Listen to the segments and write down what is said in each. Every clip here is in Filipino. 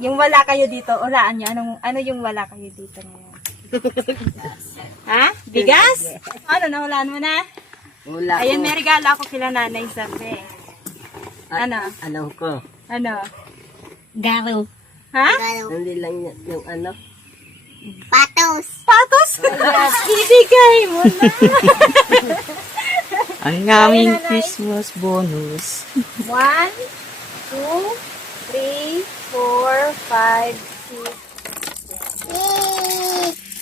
yung wala kayo dito, ulaan nyo. Ano yung wala kayo dito ngayon? Ha? Bigas? Ano, nahulaan mo na? Wala Ayan, ko. may regalo ako kila Nanay Sabi. Ano? Alam ko. Ano? Garo. Ha? Hindi lang yung ano. Patos. Patos? Ibigay mo na. Ang aming Christmas bonus. 1, 2, 3, 4, 5,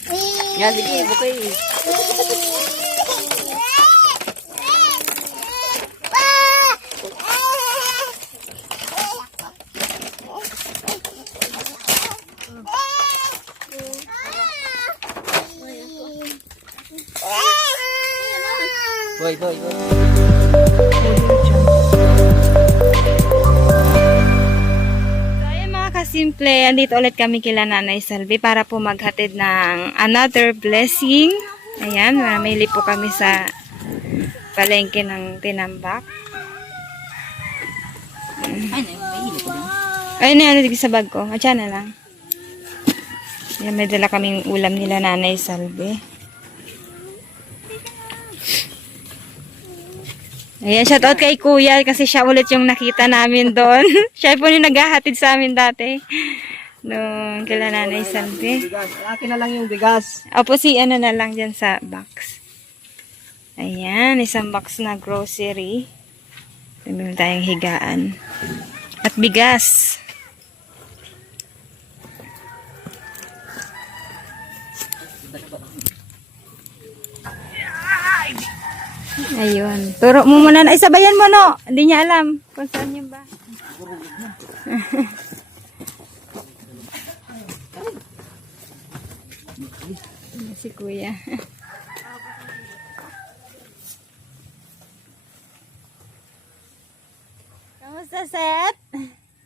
6. Yan, sige, bukay. Boy. So, ayan mga kasimple, andito ulit kami kila Nanay Salvi para po maghatid ng another blessing. Ayan, mamili po kami sa palengke ng Tinambak. Ayun na, dito sa bag ko. Atya na lang. Ayan, may dala kaming ulam nila Nanay Salvi. Ayan, shoutout kay Kuya kasi siya ulit yung nakita namin doon. Siya po yung naghahatid sa amin dati. Noong kila Nanay Salvi. Bigas. Akin na lang yung bigas. Opo, si ano na lang dyan sa box. Ayan, isang box na grocery. Meron tayong higaan. At bigas. Ayun. Turo mo muna na. Isabayan mo, no? Hindi niya alam kung saan yung ba. Si Kuya. Kamusta, Seth?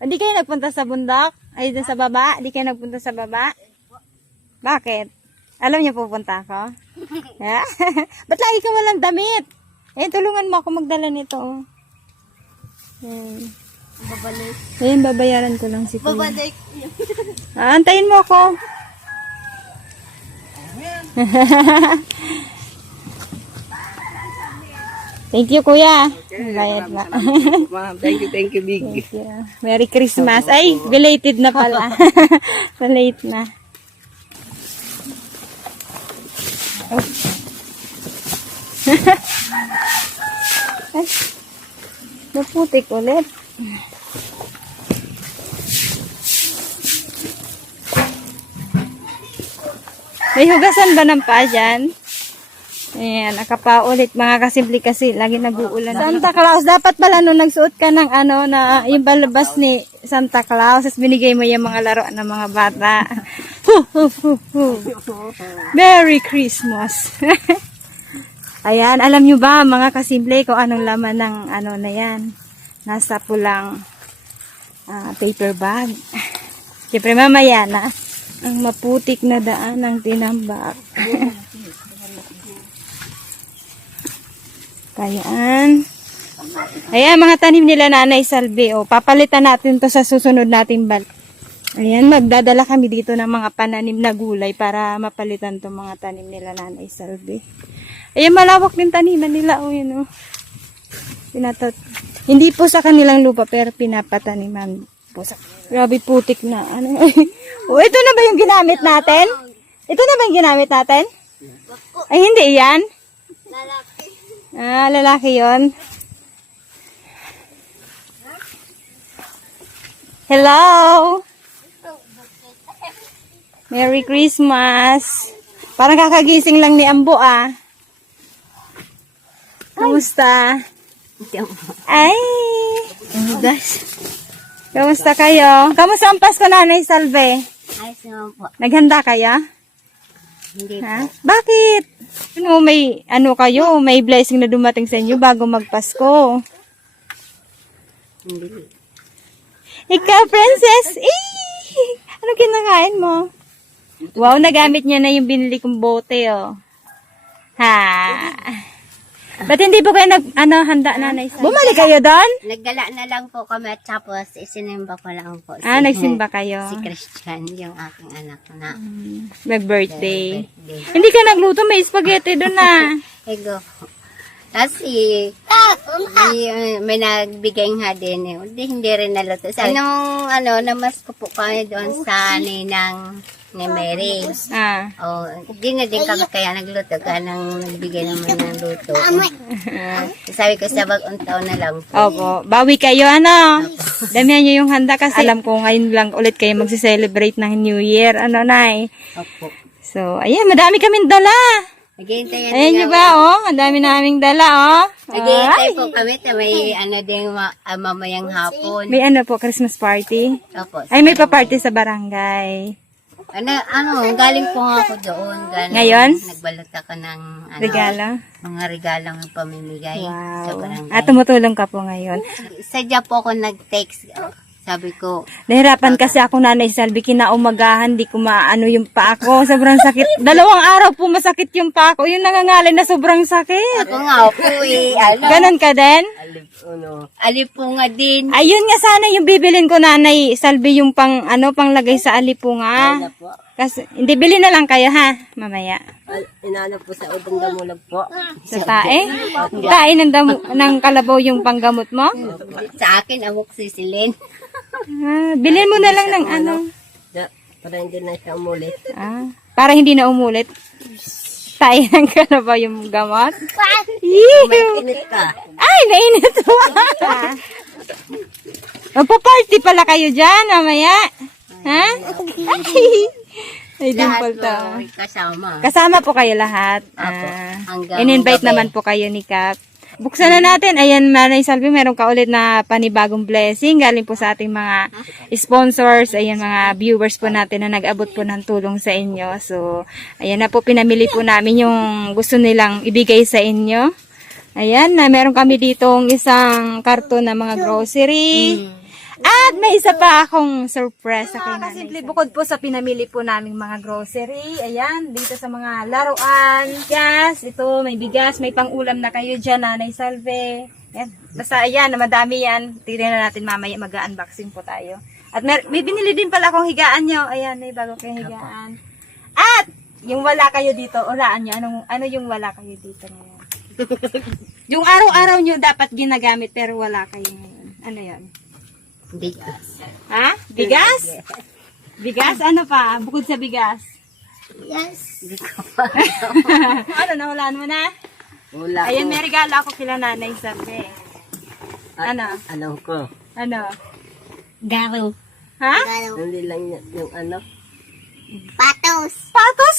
Hindi kayo nagpunta sa bundok? Ay, dun sa baba? Hindi kayo nagpunta sa baba? Bakit? Alam niyo pupunta ako? Yeah? Ba't lagi ka walang damit? Eh, tulungan mo ako magdala nito. Ayan. Babalik. Ayan, babayaran ko lang si Kuya. Babalik. Antayin mo ako. Thank you, Kuya. Bayad na. Ma'am, thank you, Big. Thank you. Merry Christmas. Ay, belated na pala. Late na. Oh. Ay, naputik ulit. May hugasan ba ng paa dyan? Ayan, nakapaulit mga kasimple kasi lagi nag-uulan. Santa Claus, dapat pala nung nagsuot ka ng ano na yung balabas ni Santa Claus, tapos binigay mo yung mga laro ng mga bata. Merry Christmas. Ayan, alam nyo ba mga kasimple kung anong laman ng ano na yan? Nasa pulang paper bag. Siyempre mamaya na. Ang maputik na daan ng Tinambak. Kayaan. Ayan, mga tanim nila Nanay Salvi. O, papalitan natin to sa susunod nating bal. Ayan, magdadala kami dito ng mga pananim na gulay para mapalitan to mga tanim nila Nanay Salvi. Ayan, malawak din taniman nila. O, yun o. Hindi po sa kanilang lupa, pero pinapataniman po sa grabe putik na. Ano? O, ito na ba yung ginamit natin? Ito na ba yung ginamit natin? Ay, hindi yan. Lalaki. Ah, lalaki yon. Hello! Merry Christmas! Parang kakagising lang ni Ambo ah. Kamusta? Ay! Hugas. Kamusta kayo? Kamusta ang Pasko, Nanay Salve? Ayos naman po. Naghanda kayo? Hindi Ha? Bakit? Ano, may ano kayo? May blessing na dumating sa inyo bago magpasko. Hindi. Ikaw, princess! Ano kinakain mo? Wow, nagamit niya na yung binili kong bote, oh. Ha? Ba't hindi po kayo handa nanay Salve? Bumalik kayo doon? Nagdala na lang po kami at tapos isinimba ko lang po. Nagsimba kayo. Si Christian, yung aking anak na. Nag-birthday. Birthday. Hindi ka nagluto, may spaghetti doon na. Ego. Tapos may nagbigay nga din. Hindi rin naluto. Sa namas ko po kami doon sa ninang ni Mary. Di na din kami kaya nagluto ka nang nagbigay naman ng luto. Sabi ko sa bagong taon na lang po. Opo. Bawi kayo, Damihan nyo yung handa kasi alam ko ngayon lang ulit kayo magsi-celebrate ng New Year. Nay? Opo. So, ayan, madami kaming dala. Naghihintay Ayan nyo ba, Ang dami naming dala, Naghihintay po kami. May din mamayang hapon. May po, Christmas party. Opo. Ay, may pa-party sa barangay. Galing po nga ako doon. Ngayon? Nagbalot ako ng Regalo? mga regalong pamimigay sa barangay. Tumutulong ka po ngayon. Sadya po ako nag-text. Sabi ko, Nahirapan kasi ako, Nanay Salve, kinaumagahan, di ko maano yung paa ko. Sobrang sakit. 2 araw po masakit yung paa ko. Yung nangangalay na sobrang sakit. ako nga po Ganon ka din? alipunga din. Ayun nga sana yung bibilin ko, Nanay Salve, yung panglagay sa alipunga. Kasi, hindi, bili na lang kayo, mamaya. Inano po sa udang damulag po. Sa tae? Tae ng kalabaw yung panggamot mo? Sa akin, amok sisilin. Bilhin mo na lang ng Para hindi na siya umulit. para hindi na umulit. Tae ng kalabaw yung gamot. Init ka. Ay, nainit mo. Magpa-party pala kayo dyan, mamaya. Ay, dimple to. Kasama. Kasama po kayo lahat. In-invite naman po kayo ni Kap. Buksan na natin. Ayan, Nanay Salve, meron ka ulit na panibagong blessing. Galing po sa ating mga sponsors. Ayan, mga viewers po natin na nag-abot po ng tulong sa inyo. So, ayan na po, pinamili po namin yung gusto nilang ibigay sa inyo. Ayan, meron kami ditong isang karton na mga grocery. At may isa pa akong surprise sa kay Nanay. Simple, bukod po sa pinamili po naming mga grocery, ayan, dito sa mga laruan, gas, ito, may bigas, may pang-ulam na kayo dyan, Nanay Salve. Ayan, basta ayan, madami yan. Tignan na natin mamaya, mag-unboxing po tayo. At may binili din pala akong higaan nyo. Ayan, may bago kayong higaan. At, yung wala kayo dito, ulaan nyo, ano yung wala kayo dito ngayon? Yung araw-araw nyo dapat ginagamit pero wala kayo ngayon. Ano yan? Bigas. Bigas? Bigas? Ano pa? Bukod sa bigas? Yes. Ano, nawalaan mo na? Wala Ayan, ko. may regalo ako kila Nanay Salve. Ano? Alam ko. Ano? Garo. Hindi lang yung Patos. Patos?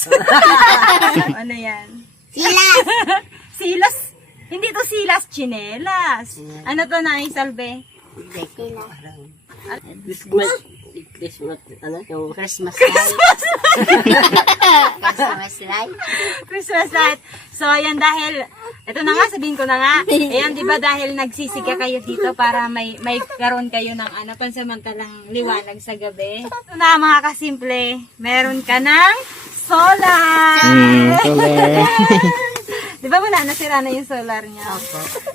Ano yan? Silas. Silas? Hindi to silas, chinelas. Ano to, Nanay Salve? Christmas, yung Christmas light. Christmas light. Christmas light. So, ayan, dahil, ito na nga, sabihin ko na nga. Ayan, di ba, dahil nagsisiga kayo dito para may karoon kayo ng pansamantalang liwanag sa gabi. Ito na, mga kasimple, meron ka ng solar. Di ba wala, nasira na yung solar niya?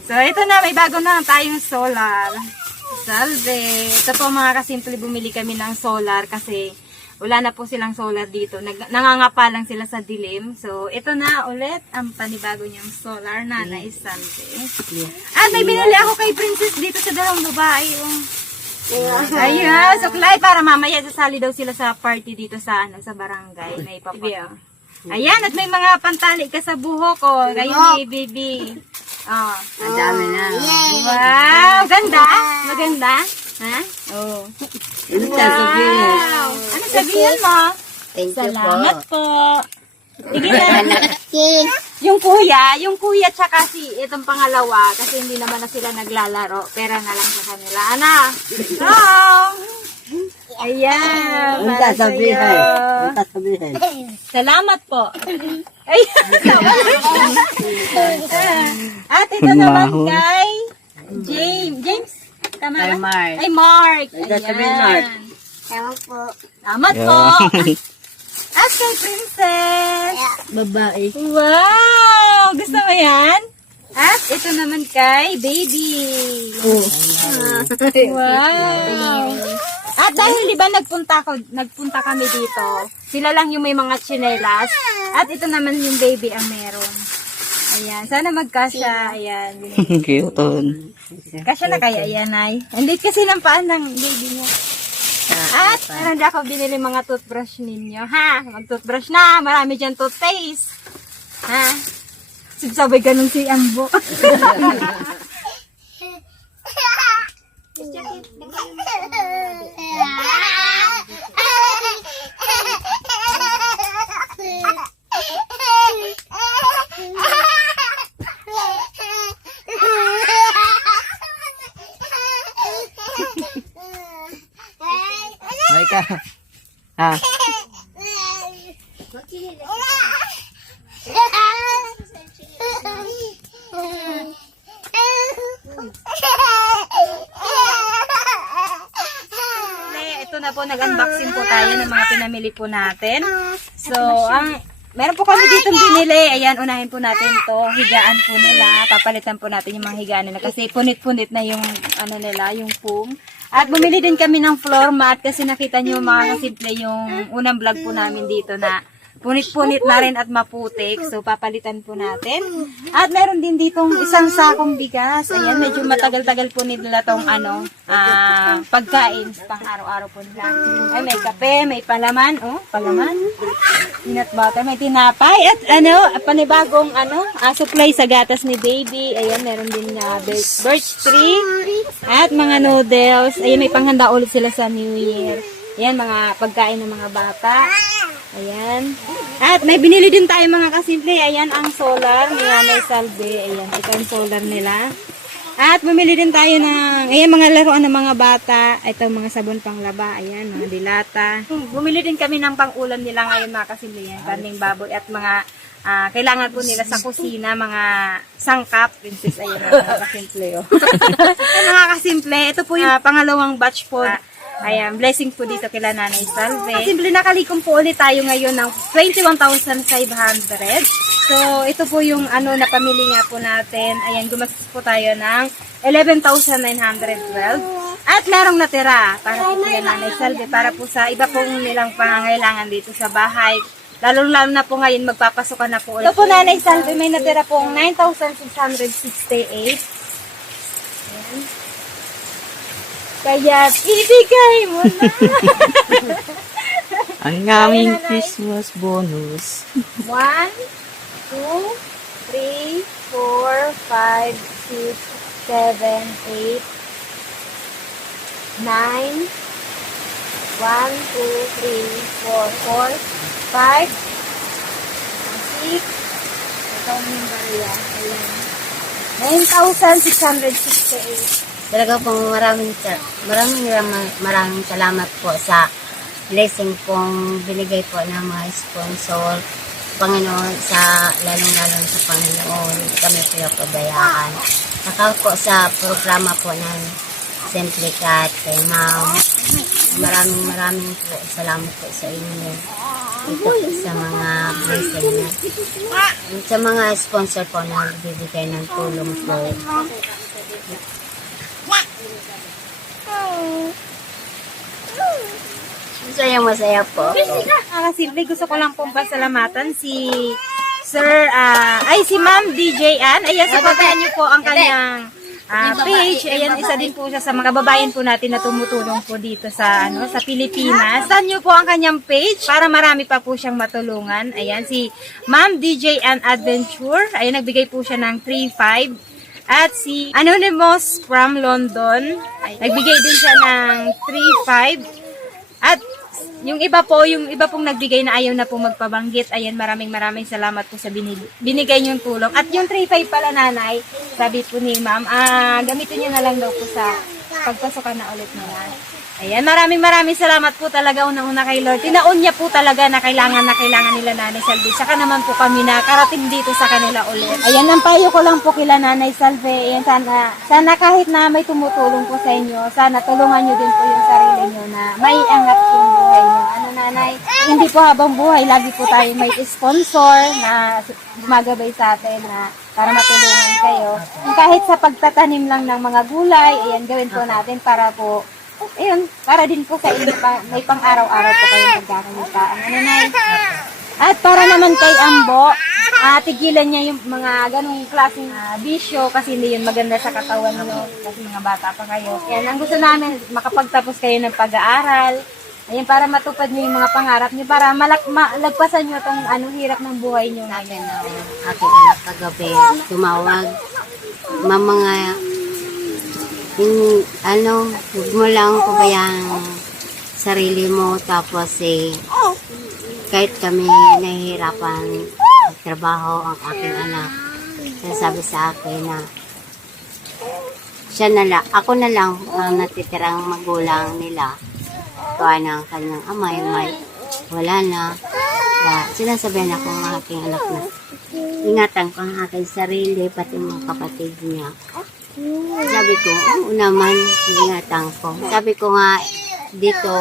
So, ito na, may bago na tayong solar. Salve. Ito po mga kasimple, bumili kami ng solar kasi wala na po silang solar dito. Nangangapa lang sila sa dilim. So, ito na ulit ang panibago niyang solar, Nanay Salve. At may binili ako kay Princess dito sa dalawang babae. Ayan, suklay para mamaya sasali daw sila sa party dito sa sa barangay. May papaya. Ayan, at may mga pantali ka sa buhok ko. Kayo ni Bibi. Oh. ang dami na. Wow, ganda. Maganda. Ha? Oh. Wow. Ano sabihin mo? Thank you po. Salamat po. Sige na. Yung kuya tsaka itong pangalawa, kasi hindi naman na sila naglalaro. Pera na lang sa kanila. Ana. So, ayan. Ang Para sasabihin. sa'yo. Ang sasabihin. Salamat po. Ayan. At ito naman kay James. Tama Kay ba? Mark. Ay, Mark. Ay, sasabihin, Mark. Ewan po. Salamat po. At kay Princess. Babae. Wow! Gusto mo yan? At ito naman kay baby. Wow. At dahil di ba nagpunta kami dito, sila lang yung may mga tsinelas. At ito naman yung baby ang meron. Ayan, sana magkasya. Ayan. Cute. Kasya na kaya yan ay. Hindi kasi ng paan ng baby niya. At meron din ako binili mga toothbrush ninyo. Ha? Mag-toothbrush na. Marami dyan toothpaste. Ha? Sabay ganun si Ambo. Ay ka. Ha? Ito na po, nag-unboxing po tayo ng mga pinamili po natin. So, meron po kami dito binili. Ayan, unahin po natin to. Higaan po nila. Papalitan po natin yung mga higaan nila. Kasi punit-punit na yung, nila, yung foam. At bumili din kami ng floor mat kasi nakita nyo mga kasimple yung unang vlog po namin dito na punit-punit na rin at maputik. So, papalitan po natin. At meron din ditong isang sakong bigas. Ayan, medyo matagal-tagal po nila tong pagkain pang araw-araw po nila. Ay, may kape, may palaman. Oh, palaman. Peanut butter, may tinapay. At panibagong supply sa gatas ni baby. Ayan, meron din na birch tree. At mga noodles. Ayan, may panghanda ulit sila sa New Year. Ayan, mga pagkain ng mga bata. Ayan. At may binili din tayo mga kasimple. Ayan ang solar ni Nanay Salve. Ayan, ito ang solar nila. At bumili din tayo ng, ayan, mga laruan ng mga bata. Ito, mga sabon panglaba. Ayan, mga dilata. Bumili din kami ng pang-ulam nila ngayon mga kasimple. Ayan, karning baboy at mga kailangan po nila sa kusina, mga sangkap. Princess, ayan, mga kasimple. Oh. Mga kasimple, ito po yung pangalawang batch po. Ayan, blessing po dito kila Nanay Salve. Simple nakalikom po ulit tayo ngayon ng 21,500. So, ito po yung napamili nga po natin. Ayan, gumastos po tayo ng 11,912. At merong natira para po kila Nanay Salve, para po sa iba pong nilang pangangailangan dito sa bahay. Lalo-lalo na po ngayon, magpapasokan na po ulit. Ito po Nanay Salve, may natira pong 9,668. Ayan. Kaya, ibigay mo na. Ang aming Christmas bonus. 1, 2, 3, 4, 5, 6, 7, 8, 9, 1, 2, 3, 4, 4, 5, 6. Ito ang number yan. 9,668. Talaga pong maraming salamat po sa blessing pong binigay po ng mga sponsor. Panginoon, lalong-lalo sa Panginoon, kami pinapabayaan. Saka po sa programa po ng Simple Cat, kay Ma'am, maraming po salamat po sa inyo. Ito po sa mga blessing niya. Sa mga sponsor po na bibigay ng tulong po. Masaya po. Kasimple, gusto ko lang pong pasalamatan si si Ma'am DJ Ann. Ayan, supportahan niyo po ang kanyang page. Ayan, isa din po siya sa mga babayan po natin na tumutulong po dito sa Pilipinas. Saan niyo po ang kanyang page para marami pa po siyang matulungan. Ayan, si Ma'am DJ Ann Adventure. Ayan, nagbigay po siya ng 3,500. At si Anonymous from London, nagbigay din siya ng 3,500. At yung iba pong nagbigay na ayaw na po magpabanggit. Ayan, maraming salamat po sa binigay niyong tulong. At yung 3,500 pala, Nanay, sabi po ni Ma'am, gamitin niyo na lang daw po sa pagpasokan na ulit nila. Ayan, maraming salamat po talaga unang-una kay Lord. Tinaon niya po talaga na kailangan nila Nanay Salve. Saka naman po kami na karating dito sa kanila ulit. Ayan, ang payo ko lang po kila Nanay Salve. Ayan, sana kahit na may tumutulong po sa inyo, sana tulungan niyo din po yung sarili niyo na maiangat yung buhay niyo. nanay. Hindi po habang buhay, lagi po tayo may sponsor na gumagabay sa atin na para matulungan kayo. Kahit sa pagtatanim lang ng mga gulay, ayan, gawin po natin para po, ayun, para din po sa inyo, may pang-araw-araw po kayo magkakalitaan. Ano, nay? At para naman kay Ambo, tigilan niya yung mga ganong klaseng bisyo kasi hindi yun maganda sa katawan nyo kasi mga bata pa kayo. Yan, ang gusto namin, makapagtapos kayo ng pag-aaral. Ayan, para matupad nyo yung mga pangarap nyo, para malagpasan nyo itong hirap ng buhay nyo ngayon. Aking anak kagabi, tumawag. Mga, huwag mo lang pabayaan sarili mo, tapos kahit kami nahihirapan magtrabaho, ang aking anak, sabi sa akin na ako na lang ang natitirang magulang nila. Kaya ng kanyang ama, wala na. Kaya sinasabihan ako ng aking anak na ingatan ko ang aking sarili, pati mga kapatid niya. Sabi ko, oo naman, ingatan ko. Sabi ko nga, dito,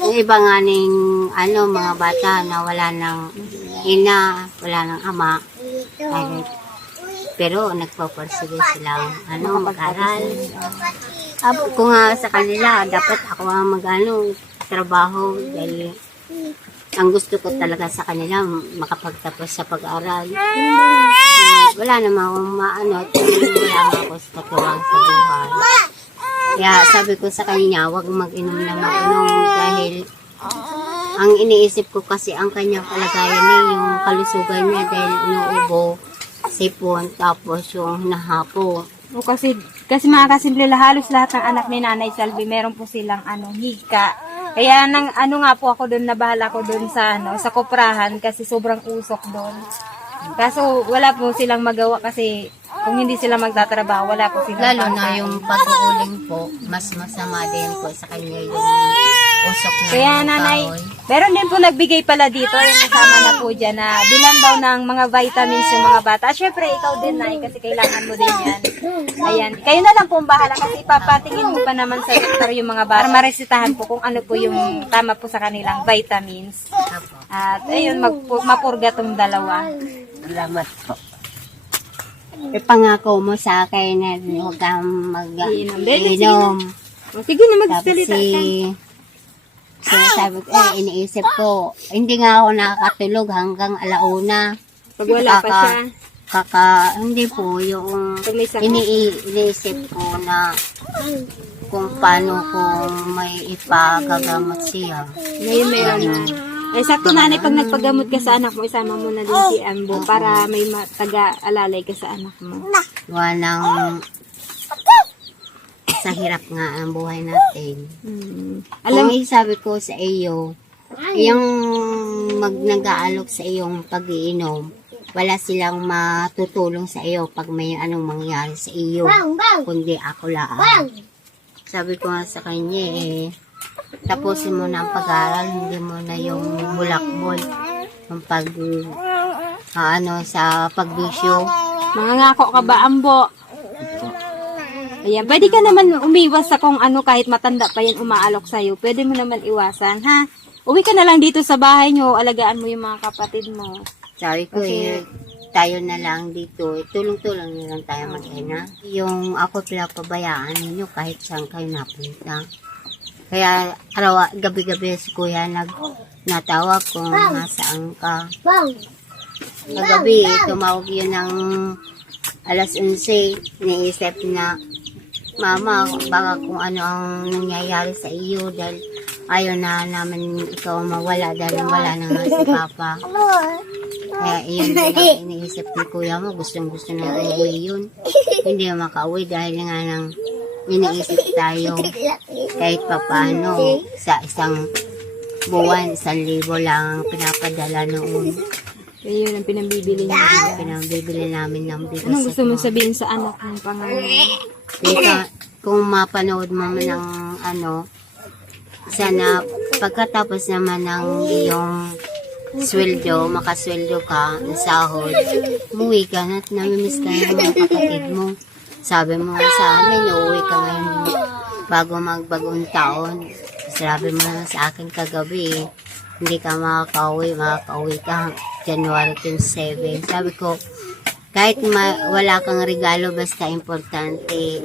yung iba nga mga bata na wala ng ina, wala ng ama, pero nagpaparsige silang mag-aral. Sabi ko nga sa kanila, dapat ako ang trabaho dahil ang gusto ko talaga sa kanila makapagtapos sa pag-aral. Wala naman akong wala ako sa katuwang sa buhay. Kaya sabi ko sa kanya, huwag mag-inom na mag-inom dahil ang iniisip ko kasi ang kanyang kalagayan yung kalusugan niya dahil inuubo, sipon, tapos yung nahapo. O kasi mga kasimple, halos lahat ng anak ni Nanay Salvi, meron po silang hika. Kaya nga po ako doon, nabahala ko doon sa sa koprahan kasi sobrang usok doon. Kaso wala po silang magawa kasi kung hindi sila magtatrabaho, wala po silang Lalo na yung pag-uuling po, mas masama din po sa kanya yung usok na kaya nanay, meron din po nagbigay pala dito, yung kasama na po dyan na bilang daw ng mga vitamins yung mga bata. At syempre, ikaw din nay, kasi kailangan mo din yan. Ayan, kayo na lang po ang bahala kasi ipapatingin mo pa naman sa doktor yung mga bata. Para maresitahan po kung ano po yung tama po sa kanilang vitamins. At ayun, mapurga tong dalawa. Salamat po. Pangako mo sa akin na huwag kang mag-inom. Sige na, magsalita ka. Sabi ko, iniisip ko, hindi nga ako nakakatulog hanggang alauna. Pag wala pa siya. Hindi po, yung Pag may sakit. iniisip ko na kung paano ko may ipagagamot siya. Ngayon meron. Ay, sakto nanay, pag nagpagamot ka sa anak mo, isama mo na din si Ambo para may taga-alalay ka sa anak mo. Walang sa hirap nga ang buhay natin. Alam, Kung sabi ko sa iyo, yung nag-aalok sa iyong pag-iinom, wala silang matutulong sa iyo pag may anong mangyari sa iyo, kundi ako lang. Sabi ko nga sa kanya tapusin mo na ang pag-aaral, hindi mo na yung bulakbol, yung sa pagbisyo. mangangako ka ba, Ambo? Ayan, pwede ka naman umiwas sa kung kahit matanda pa yan umaalok sa'yo. Pwede mo naman iwasan, ha? Uwi ka na lang dito sa bahay nyo, alagaan mo yung mga kapatid mo. Sabi ko tayo na lang dito, tulong-tulong na lang tayo mag-ina. Yung ako pinapabayaan ninyo kahit saan kayo napunta. Kaya gabi-gabi si kuya natawag kung nasaan ka. Kagabi, tumawag yun ng alas 11, iniisip na, Mama, baka kung ano ang nangyayari sa iyo dahil ayaw na naman ikaw mawala dahil wala na nga si Papa. Kaya iyon din ang iniisip ni kuya mo, gustong-gusto na uuwi yun. Hindi na makauwi dahil nga nang iniisip tayo kahit papaano sa isang buwan, 1,000 lang ang pinapadala noon. Ayun ang pinambibili niya. Pinambibili namin ng bigas. Anong gusto mo sabihin sa anak ng pangalan? Teka, kung mapanood mo man ng sana pagkatapos naman ng iyong sweldo, makasweldo ka, sahod, umuwi ka na at namimiss ka ng mga kapatid mo. Sabi mo nga sa amin, uuwi ka ngayon bago magbagong taon. sabi mo na sa akin kagabi, hindi ka makakauwi ka January 27. Sabi ko, kahit wala kang regalo, basta importante,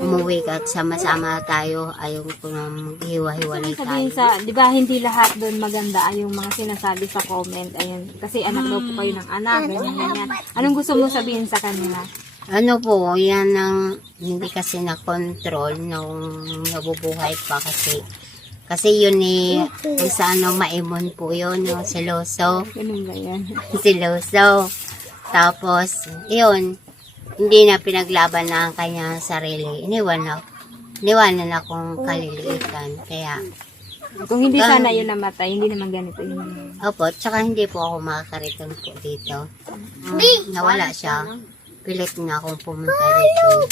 umuwi ka at sama-sama tayo. Ayaw ko na maghiwa-hiwalay Sabihin tayo. sa, di ba hindi lahat doon maganda ay yung mga sinasabi sa comment. Ayun, kasi anak daw po kayo ng anak, ganyan. Anong gusto mo sabihin sa kanila? Ano po, yan ang hindi kasi na-control nung nabubuhay pa kasi. Kasi yun kung sa maimon po yun, yung seloso. Ganun ba yan? Seloso. Tapos, yun, hindi na pinaglaban na ang kanyang sarili. Iniwanan akong kaliliitan. Kaya, Kung hindi sana yun namatay, hindi naman ganito yun. opo, tsaka hindi po ako makakariton po dito. Nawala siya. Pilit na akong pumunta dito.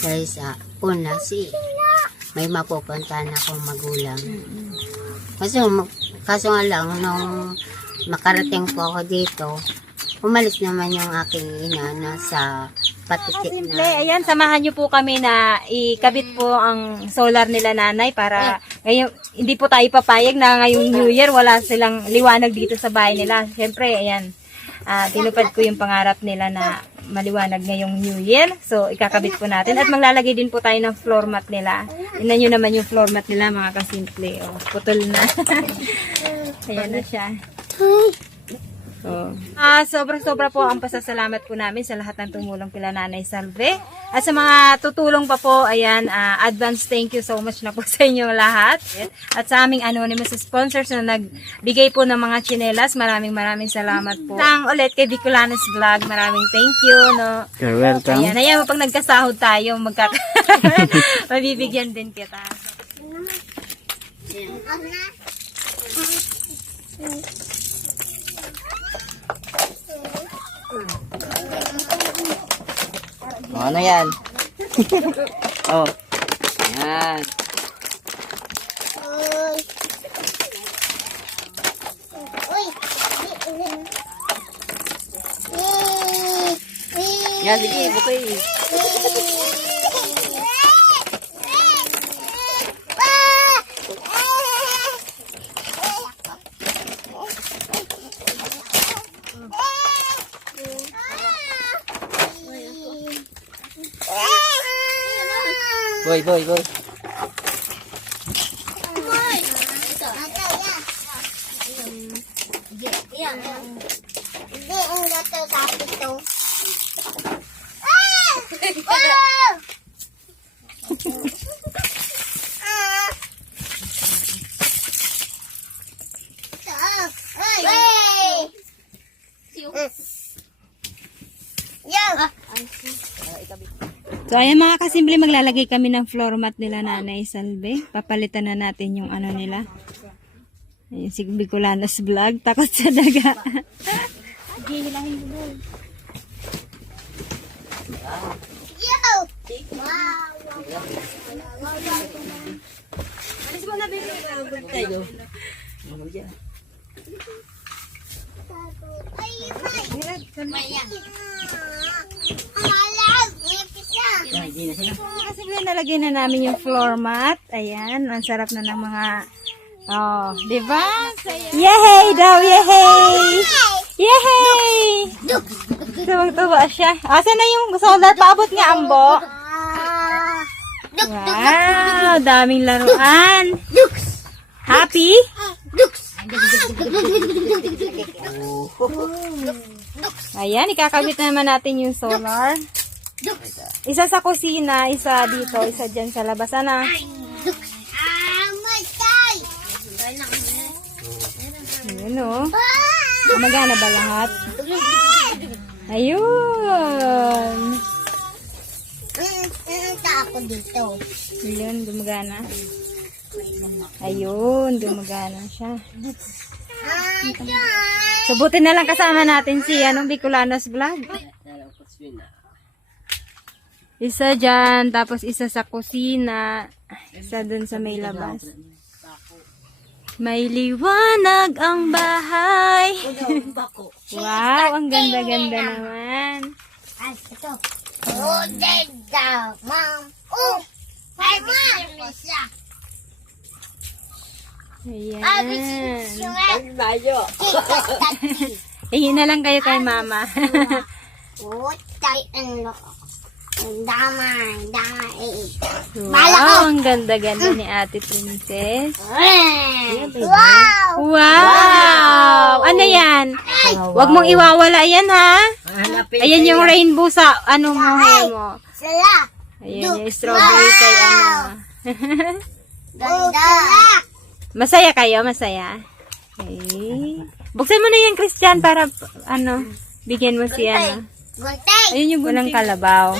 Dahil sa una, may mapupuntahan akong magulang. Kaso nga lang, nung makarating po ako dito, umalis naman yung aking ina na sa patitik Simple, na. ayan, samahan niyo po kami na ikabit po ang solar nila nanay para ngayon, hindi po tayo papayag na ngayong New Year wala silang liwanag dito sa bahay nila. Siyempre, ayan, tinupad ko yung pangarap nila na maliwanag ngayong New Year. So, ikakabit po natin. At maglalagay din po tayo ng floor mat nila. Tingnan nyo naman yung floor mat nila, mga kasimple. Oh, putol na. Ayan na siya. So, sobra-sobra po ang pasasalamat po namin sa lahat ng tumulong kila Nanay Salve. At sa mga tutulong pa po, ayan, advance thank you so much na po sa inyo lahat. At sa aming anonymous sponsors na nagbigay po ng mga tsinelas, maraming salamat po. Tang ulit kay Bicolanos Vlog, maraming thank you. No? You're welcome. Ayan, pag nagkasahod tayo, mabibigyan din kita. Ano yan? Oh. Yan. Yan, sige, bukay. Boy. Hindi, ang gato sa pito. So, ayan mga kasimple, maglalagay kami ng floor mat nila Nanay Salve. Papalitan na natin yung ano nila. Ayun, si Bicolanos Vlog. Takot sa daga. Alis mo na, baby. Kasi nalagay na namin yung floor mat. Ayan, ang sarap na ng mga di ba? Yehey daw, yehey! Yehey! Tuwang-tuwa siya. Asan na yung solar? Paabot nga, Ambo. Wow, daming laruan. Happy? Ayan, ikakabit na naman natin yung solar. Isa sa kusina, isa dito, isa dyan sa labas. Ano? Ayan o. Gumagana ba lahat? Ayun. Ako dito. Ayun, gumagana. Ayun, gumagana siya. So, buti na lang kasama natin si Bicolanos Vlog. Isa dyan, tapos isa sa kusina, isa dun sa may labas. May liwanag ang bahay. Wow, ang ganda-ganda naman. Ay, ito. Oh, dada, mom. Oh, ay, mom. Ayan. Bayo. Ihin na lang kayo kay mama. Wow, ang ganda-ganda ni Ate Princess. Wow! Ano yan? Huwag mong iwawala yan, ha? Hanapin. Ayan yung rainbow sa ano mo, hair mo. Ayan yung strawberry kay ano. Masaya kayo? Masaya? Okay. Buksan mo na yan, Christian, para ano, bigyan mo si ano. Ayun yung bunang kalabaw.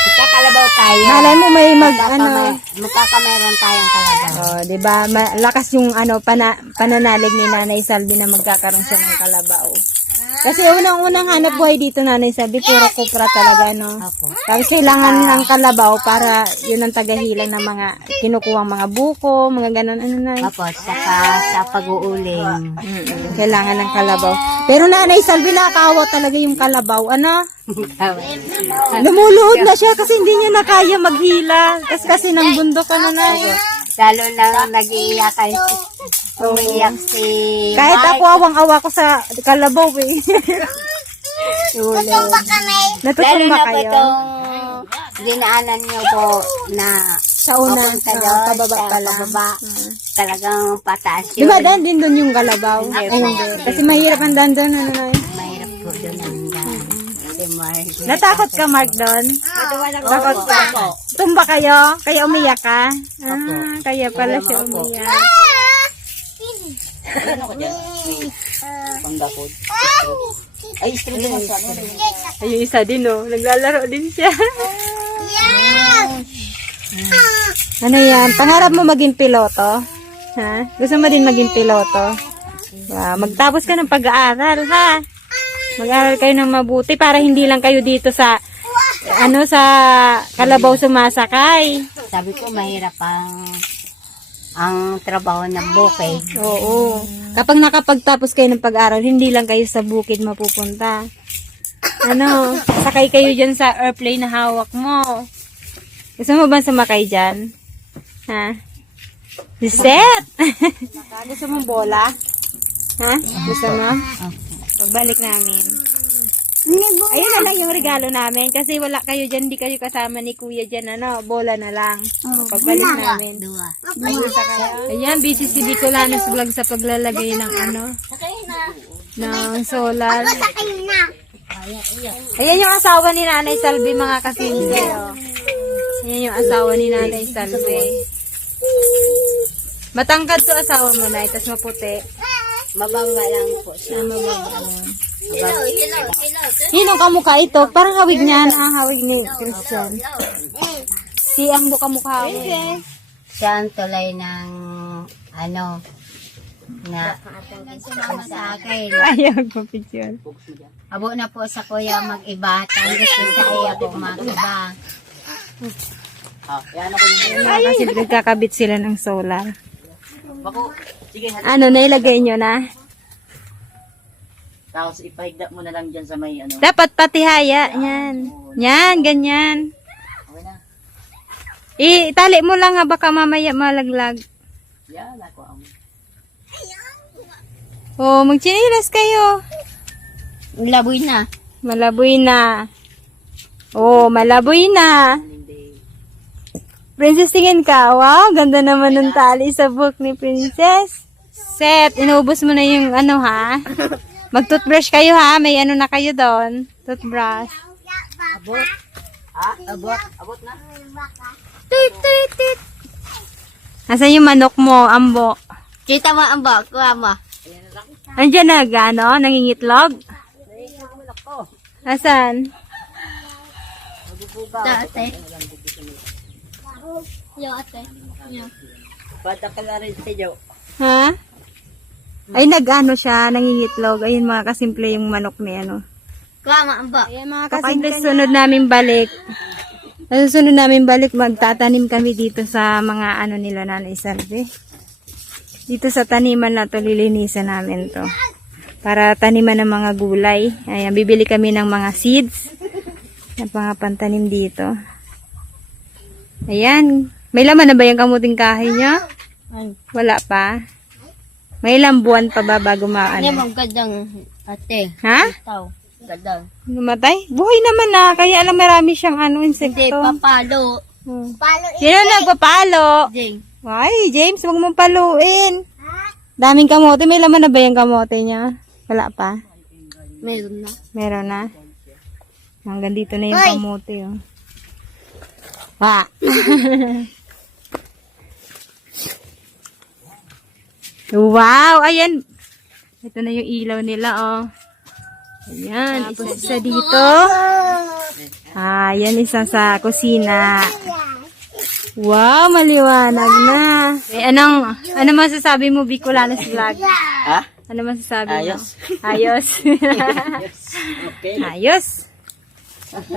Magkakalabaw tayo. Malay mo may Magkakameron tayong kalabaw. Oh, 'di ba? Malakas yung ano pananalig ni Nanay Salvi na magkakaroon siya ng kalabaw. Kasi unang hanap buhay dito, Nanay Salvi, puro kupra talaga, no? Opo. Tapos kailangan ng kalabaw para yun ang tagahilang ng mga kinukuhang mga buko, mga ganun, ano na. Opo, saka sa pag-uuling. Kailangan ng kalabaw. Pero Nanay Salvi, nakakawa talaga yung kalabaw, ano? Lumuluhod na siya kasi hindi niya na kaya maghila. Kasi ng bundok, ano na. Lalo na nag-iiyakan umiiyak si Kahit ako awang-awa ko sa kalabaw, eh. Lalo Natutumba na po kayo. itong dinaanan niyo po na Sa unang papunta doon, pababa sa pa lang. pababa. Talagang pataas Di yun. ba dan din doon yung kalabaw? Ay, hindi. Kasi mahirap ang dan doon, ano na yun. Mahirap po doon ang daan. Si Mark. Natakot ka, Mark, doon? Takot ka? Tumba kayo? Kaya umiyak ka? Ah, kaya pala siya umiyak. Ano ko dyan? Panggapod. Ay, istro din ang sana. Ay, yung isa din, oh. Naglalaro din siya. Ano yan? Pangarap mo maging piloto? Ha? Gusto mo din maging piloto? Wow, magtapos ka ng pag-aaral, ha? Mag-aaral kayo ng mabuti para hindi lang kayo dito sa sa kalabaw sumasakay. Sabi ko mahirap ang trabaho ng bukid. Oo. Kapag nakapagtapos kayo ng pag-aaral, hindi lang kayo sa bukid mapupunta. Sakay kayo dyan sa airplane na hawak mo. Gusto mo ba sumakay dyan? Ha? Set! Gusto mong bola? Ha? Gusto mo? Pagbalik namin. Ayun na lang yung regalo namin. Kasi wala kayo dyan, hindi kayo kasama ni Kuya dyan, bola na lang. Pagbalik namin. Ayan, busy si Bicolanos Vlog sa paglalagay ng ng solar. Ayan yung asawa ni Nanay Salvi, mga kasimple. Ayan yung asawa ni Nanay Salvi. Matangkad to asawa mo na, tapos maputi. Mabangga lang po siya. Sino kamukha ito? Parang hawig niya na hawig ni Christian. Si ang mukha mo. Siya ang tulay ng na sa akin. Ayaw ko picture. Abo na po sa kuya mag-iba. Tanggit ko sa iya po mag-iba. Yan ako yung... Kasi nagkakabit sila ng solar. Bako, sige. Nailagay nyo na? Tapos ipahigda mo na lang dyan sa may Dapat patihaya. Yan. Yan, ganyan. Okay na. Itali mo lang nga baka mamaya malaglag. Yan, ako ang... Oh, magchinilas kayo. Laboy na. Malaboy na. Oh, malaboy na. Princess, tingin ka. Wow, ganda naman ng tali sa buhok ni Princess. Set, inubos mo na yung ha? Mag-toothbrush kayo, ha? May na kayo doon. Toothbrush. Abot. Abot na. Tit, tit, tit. Asan yung manok mo, ambo? Kita mo ang bako, mo. Andiyan nangingitlog? Asan? Ate. Bata ka na rin sa'yo. Ha? Ay, siya, nangingitlog. Ayun, mga kasimple yung manok ni Kuha mo ang bako. Ayan, mga kasimple, sunod namin balik. Sa susunod namin balik, magtatanim kami dito sa mga nila Nanay Salvi. Dito sa taniman na to, lilinisan namin to. Para taniman ng mga gulay. Ayan, bibili kami ng mga seeds. Ng mga pantanim dito. Ayan. May laman na ba yung kamuting kahoy niya? Wala pa. May ilang buwan pa ba bago maano? magandang ate. Ha? Tao. Ganda. Namatay? Buhay naman na. Kaya alam marami siyang insekto. papalo. Hmm. Sino nagpapalo? Ding. Ay, James, huwag mong paluin. Daming kamote. May laman na ba yung kamote niya? Wala pa? Meron na. Meron na? Hanggang dito na yung kamote. Oh. Ah. Wow! Ayan. Ito na yung ilaw nila, oh. Ayan. Isa dito. Ayan, isa sa kusina. Wow, maliwanag na. Ano masasabi mo, Bicolanos Vlog? Ha? Ano masasabi mo? Ayos. Ayos. Okay. Ayos.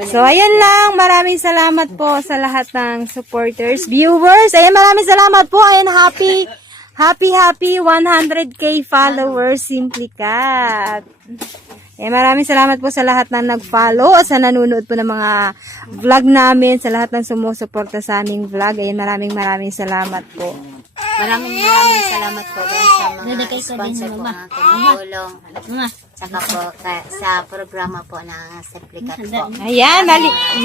So, ayan lang. Maraming salamat po sa lahat ng supporters, viewers. Ayan, maraming salamat po. Ayan, happy 100k followers, Simply Cat. Ayan, maraming salamat po sa lahat ng nag-follow at sa nanonood po ng mga vlog namin, sa lahat ng sumusuporta sa aming vlog. Ayan, maraming salamat po. Maraming salamat po doon sa mga sponsor po na tumulong. Saka po sa programa po ng Simplicat po. Ayan,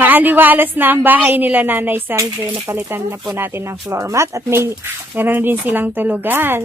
maaliwalas na ang bahay nila Nanay Salve. Napalitan na po natin ng floor mat at meron din silang tulugan.